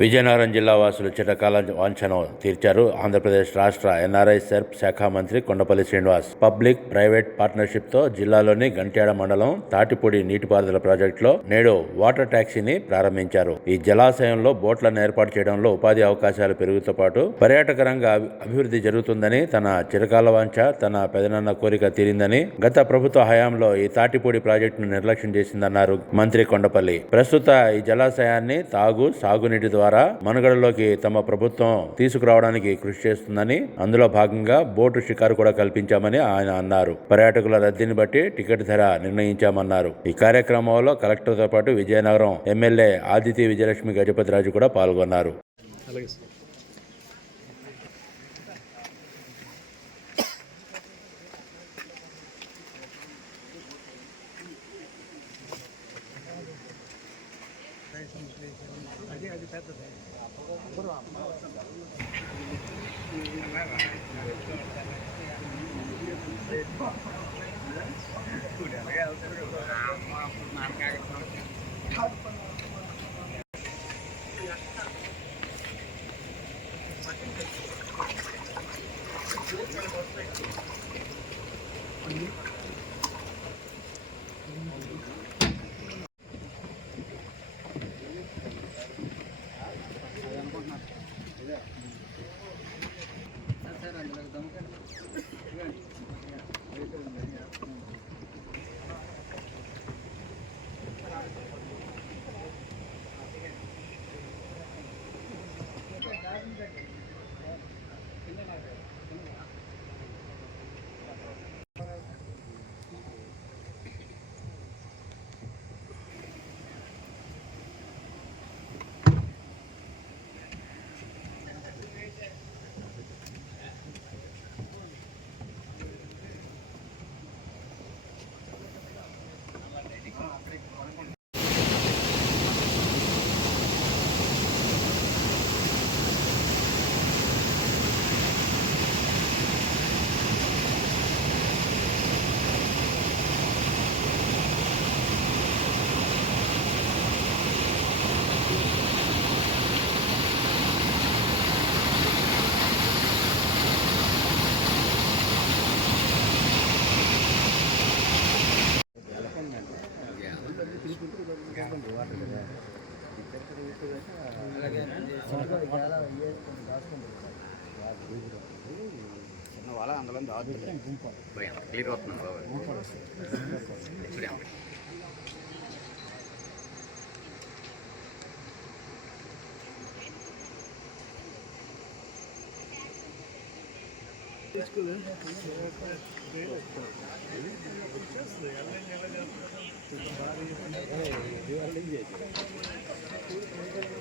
విజయనగరం జిల్లా వాసులు చిరకాల వాంఛను తీర్చారు. ఆంధ్రప్రదేశ్ రాష్ట్ర ఎన్ఆర్ఐ సెర్ప్ శాఖ మంత్రి కొండపల్లి శ్రీనివాస్. పబ్లిక్ ప్రైవేట్ పార్ట్నర్షిప్తో జిల్లాలోని గంట్యాడ మండలం తాటిపూడి నీటిపారుదల ప్రాజెక్టులో నేడు వాటర్ ట్యాక్సీని ప్రారంభించారు. ఈ జలాశయంలో బోట్లను ఏర్పాటు చేయడంలో ఉపాధి అవకాశాలు పెరుగుతో పాటు పర్యాటక రంగ అభివృద్ధి జరుగుతుందని తన చిరకాల వాంఛ తన పెదనాన్న కోరిక తీరిందని గత ప్రభుత్వ హయాంలో ఈ తాటిపూడి ప్రాజెక్టును నిర్లక్ష్యం చేసిందన్నారు మంత్రి కొండపల్లి. ప్రస్తుత ఈ జలాశయాన్ని తాగు సాగునీటి ద్వారా ద్వారా మనుగడలోకి తమ ప్రభుత్వం తీసుకురావడానికి కృషి చేస్తుందని అందులో భాగంగా బోటు షికారు కూడా కల్పించామని ఆయన అన్నారు. పర్యాటకుల రద్దీని బట్టి టికెట్ ధర నిర్ణయించామన్నారు. ఈ కార్యక్రమంలో కలెక్టర్తో పాటు విజయనగరం ఎమ్మెల్యే ఆదితి విజయలక్ష్మి గజపతిరాజు కూడా పాల్గొన్నారు. అది అది పెద్దది వాళ్ళ అందులో దాచుతుంది క్లియర్ అవుతుంది బాబు. લઈ જાય છે.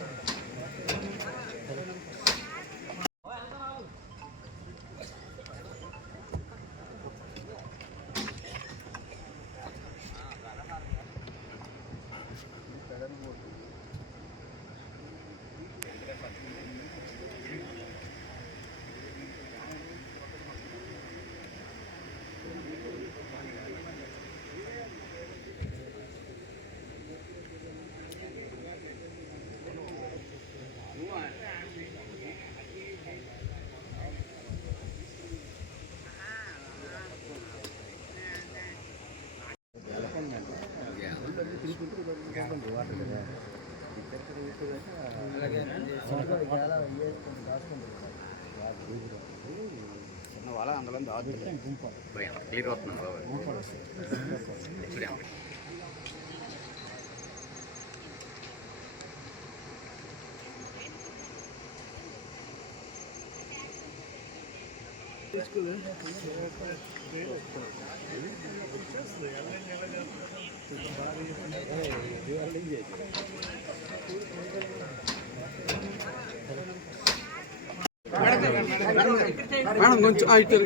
చిన్న వాళ్ళ అందులో క్లియర్ అవుతున్నాను బాబు Thank you. మేడం కొంచెం ఇటు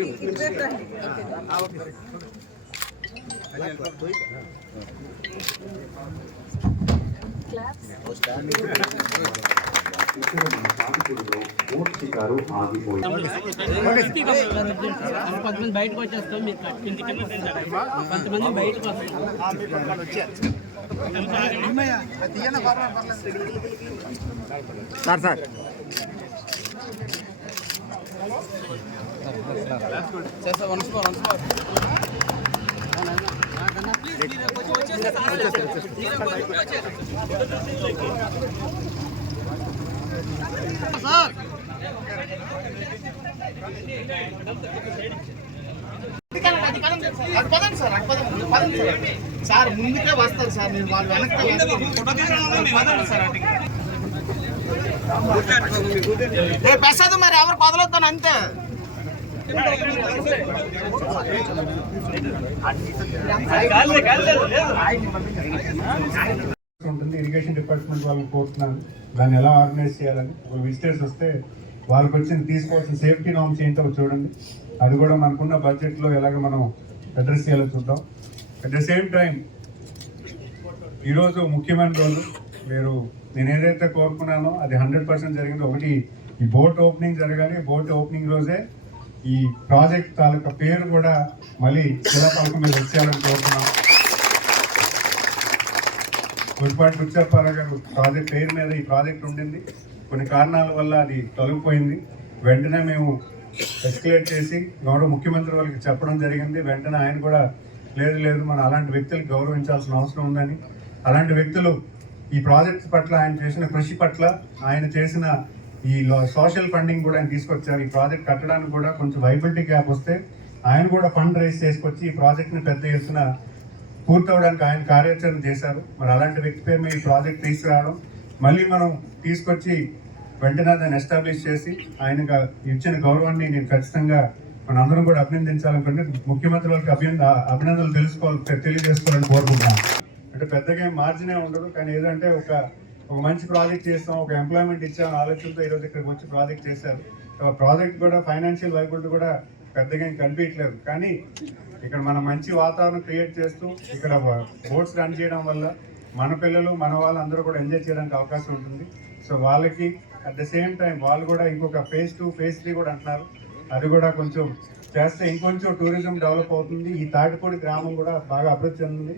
కొంతమంది బయటకు వచ్చేస్తాం మీరు కింది కింద కొంతమంది బయటకు వస్తాం సార్ సార్. అటు పదండి సార్ అటు పదండి పదండి సార్ సార్ ముందుకే వస్తారు సార్ నేను వాళ్ళు వెనక్కి పదండి సార్ అటుకి. రే మరి ఎవరు వదలొద్దాను అంతే? ఉంటుంది. ఇరిగేషన్ డిపార్ట్మెంట్ వాళ్ళకి కోరుతున్నాను. దాన్ని ఎలా ఆర్గనైజ్ చేయాలని. ఒక విజిటర్స్ వస్తే వాళ్ళకి వచ్చింది తీసుకోవాల్సిన సేఫ్టీ నామ్స్ ఏంటో చూడండి. అది కూడా మనకున్న బడ్జెట్లో ఎలాగ మనం అడ్రస్ చేయాలో చూద్దాం. అట్ ద సేమ్ టైం ఈరోజు ముఖ్యమైన రోజు మీరు నేను ఏదైతే కోరుకున్నానో అది హండ్రెడ్ పర్సెంట్ జరిగింది. ఒకటి ఈ బోట్ ఓపెనింగ్ జరగాలి. బోట్ ఓపెనింగ్ రోజే ఈ ప్రాజెక్ట్ తాలూకా పేరు కూడా మళ్ళీ శిలాపలకం మీద వచ్చేయాలని కోరుతున్నాం. గుడిపాటి బుచ్చప్పారావు గారు ప్రాజెక్ట్ పేరు మీద ఈ ప్రాజెక్ట్ ఉండింది. కొన్ని కారణాల వల్ల అది తొలగిపోయింది. వెంటనే మేము ఎస్కలేట్ చేసి గౌరవ ముఖ్యమంత్రి వాళ్ళకి చెప్పడం జరిగింది. వెంటనే ఆయన కూడా లేదు లేదు మనం అలాంటి వ్యక్తులకు గౌరవించాల్సిన అవసరం ఉందని. అలాంటి వ్యక్తులు ఈ ప్రాజెక్ట్ పట్ల ఆయన చేసిన కృషి పట్ల ఆయన చేసిన ఈ సోషల్ ఫండింగ్ కూడా ఆయన తీసుకొచ్చారు. ఈ ప్రాజెక్ట్ కట్టడానికి కూడా కొంచెం వైబిలిటీ గ్యాప్ వస్తే ఆయన కూడా ఫండ్ రైజ్ చేసుకొచ్చి ఈ ప్రాజెక్ట్ని పెద్ద ఎత్తున పూర్తవడానికి ఆయన కార్యాచరణ చేశారు. మరి అలాంటి వ్యక్తి పేరు ఈ ప్రాజెక్ట్ తీసుకురావడం మళ్ళీ మనం తీసుకొచ్చి వెంటనే దాన్ని ఎస్టాబ్లిష్ చేసి ఆయన ఇచ్చిన గౌరవాన్ని నేను ఖచ్చితంగా మన అందరం కూడా అభినందించాలనుకుంటే ముఖ్యమంత్రి వారికి అభినంద అభినందనలు తెలుసుకోవాలి తెలియజేసుకోవాలని కోరుకుంటున్నాను. అంటే పెద్దగా ఏం మార్జినే ఉండదు. కానీ ఏదంటే ఒక ఒక మంచి ప్రాజెక్ట్ చేస్తాం ఒక ఎంప్లాయ్మెంట్ ఇచ్చాం ఆలోచనతో ఈరోజు ఇక్కడికి వచ్చి ప్రాజెక్ట్ చేశారు. ఆ ప్రాజెక్ట్ కూడా ఫైనాన్షియల్ వైబిలిటీ కూడా పెద్దగా ఏం కనిపించట్లేదు. కానీ ఇక్కడ మనం మంచి వాతావరణం క్రియేట్ చేస్తూ ఇక్కడ బోట్స్ రన్ చేయడం వల్ల మన పిల్లలు మన వాళ్ళు అందరూ కూడా ఎంజాయ్ చేయడానికి అవకాశం ఉంటుంది. సో వాళ్ళకి అట్ ద సేమ్ టైం వాళ్ళు కూడా ఇంకొక ఫేజ్ టూ ఫేజ్ త్రీ కూడా అంటున్నారు. అది కూడా కొంచెం చేస్తే ఇంకొంచెం టూరిజం డెవలప్ అవుతుంది. ఈ తాటిపూడి గ్రామం కూడా బాగా అభివృద్ధి చెందింది